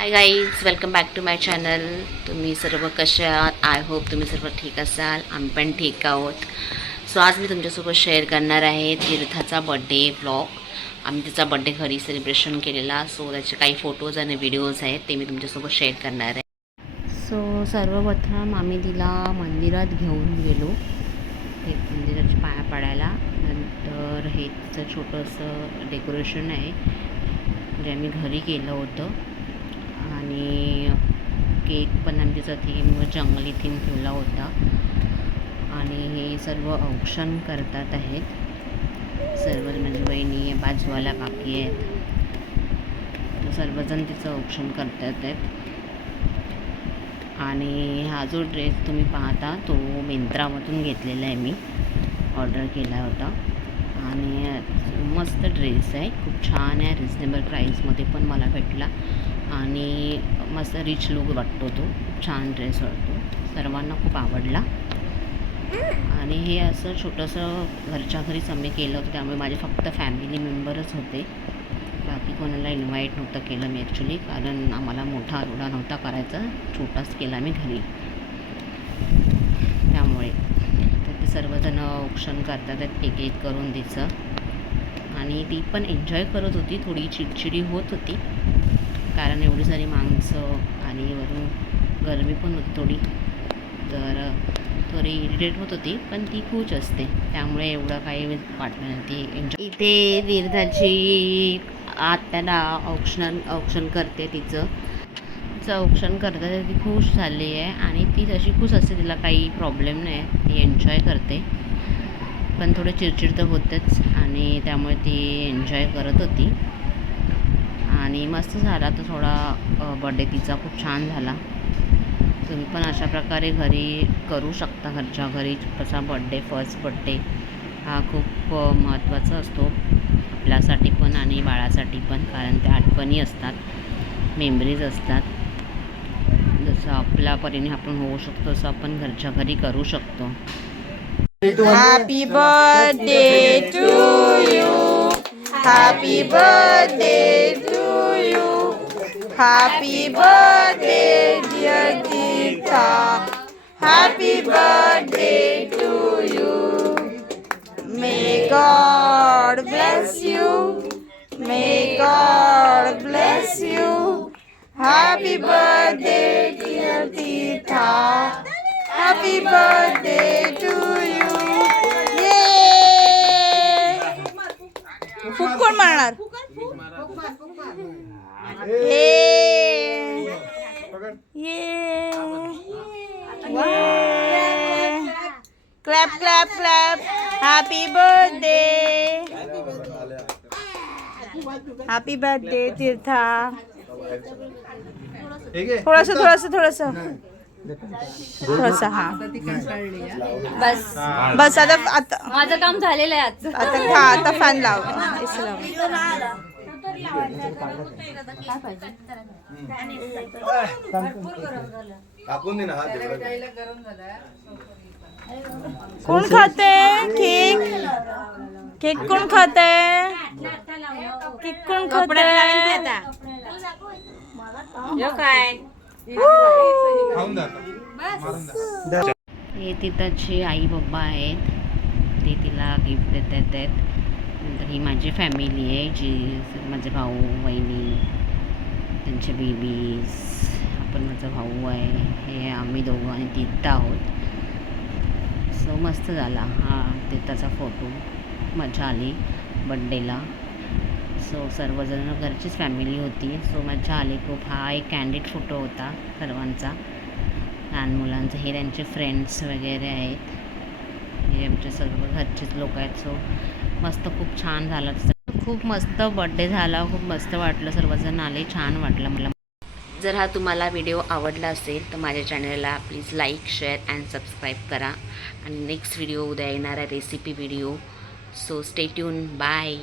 High guys, welcome back to my channel. तुम्ही सर्व कसे आहात? आय होप तुम्ही सर्व ठीक असाल. आम्ही पण ठीक आहोत. सो आज मी तुमच्यासोबत शेअर करणार आहे तीर्थाचा बड्डे ब्लॉग. आम्ही तिचा बड्डे घरी सेलिब्रेशन केलेला. सो त्याचे काही फोटोज आणि व्हिडिओज आहेत ते मी तुमच्यासोबत शेअर करणार आहे. सो सर्वप्रथम आम्ही तिला मंदिरात घेऊन गेलो, ते मंदिराची पाया पडायला. नंतर हे तिचं छोटंसं डेकोरेशन आहे जे आम्ही घरी केलं होतं. आणि केक पण आमचा थीम जंगली थीम ठेवला होता. आणि हे सर्व औक्षण करतात आहेत सर्व, म्हणजे बहिणी बाजूवाला काकी आहेत, तर सर्वजण तिचं औक्षण करतात आहेत. आणि हा जो ड्रेस तुम्ही पाहता तो मिंत्रामधून घेतलेला आहे, मी ऑर्डर केला होता. आणि मस्त ड्रेस आहे, खूप छान आहे, रिजनेबल प्राईसमध्ये पण मला भेटला. आणि मस्त रिच लुक वाटतो, तो खूप छान ड्रेस वाटतो, सर्वांना खूप आवडला. आणि हे असं छोटंसं घरच्या घरीच आम्ही केलं होतं, त्यामुळे माझे फक्त फॅमिली मेंबरच होते, बाकी कोणाला इन्व्हाइट नव्हतं केलं मी ॲक्च्युली, कारण आम्हाला मोठा एवढा नव्हता करायचा, छोटाच केला मी घरी. त्यामुळे तर ते सर्वजण औक्षण करतात एक एक करून तिचं. आणि ती पण एन्जॉय करत होती, थोडी चिडचिडी होत होती कारण एवढी सारी माणसं आणि वरून गरमी पण होती थोडी, तर थोडी इरिटेट होत होती. पण ती खुश असते, त्यामुळे एवढं काही वाटलं नाही, ती एन्जॉय. इथे तीर्थाची आत्याला औक्षण करते, तिचं औक्षण करते, ती खुश झाली आहे. आणि ती तशी खुश असते, तिला काही प्रॉब्लेम नाही, ती एन्जॉय करते. पण थोडं चिडचिड तर होतेच, आणि त्यामुळे ती एन्जॉय करत होती. आणि मस्त झाला तो थोडा बड्डे तिचा, खूप छान झाला. तुम्ही पण अशा प्रकारे घरी करू शकता, घरच्या घरी छोटासा बड्डे. फर्स्ट बड्डे हा खूप महत्त्वाचा असतो आपल्यासाठी पण आणि बाळासाठी पण, कारण त्या आठवणी असतात, मेमरीज असतात. जसं आपल्या परीने आपण होऊ शकतो तसं आपण घरच्या घरी करू शकतो. Happy birthday to you. Happy birthday to you. Happy birthday dear Tirtha. Happy birthday to you. May God bless you. May God bless you. Happy birthday dear Tirtha. Happy birthday to you. फूक कोण मारणार? Clap clap clap. Happy birthday. Happy birthday तीर्था. थोडस थोडस थोडस थोडस. हा बस बस, आता माझं काम झालेलं आहे आज. आता फॅन लाव. कोण खाते केक? केक कोण खाते? केक कोण खाते? हे तिथंचे आई बाबा आहेत, ते तिला गिफ्ट देतात आहेत. नंतर ही माझी फॅमिली आहे, जी माझे भाऊ बहिणी, त्यांचे बेबीज, आपण माझा भाऊ आहे, हे आम्ही दोघं आणि तीर्थ आहोत. सो मस्त झाला हा तीर्थाचा फोटो, मजा आली बड्डेला. सो सर्वजण घरचीच फॅमिली होती, सो मजा आली खूप. हा एक कॅन्डिड फोटो होता सर्वांचा, लहान मुलांचं. हे त्यांचे फ्रेंड्स वगैरे आहेत, हे आमचे सर्व घरचेच लोक आहेत. सो मस्त, खूप छान झालं, खूप मस्त बड्डे झाला, खूप मस्त वाटलं, सर्वजण आले, छान वाटलं मला. जर हा तुम्हाला व्हिडिओ आवडला असेल तर माझ्या चॅनलला please like, share and subscribe करा. आणि नेक्स्ट व्हिडिओ उद्या येणार आहे recipe video. So stay tune. Bye.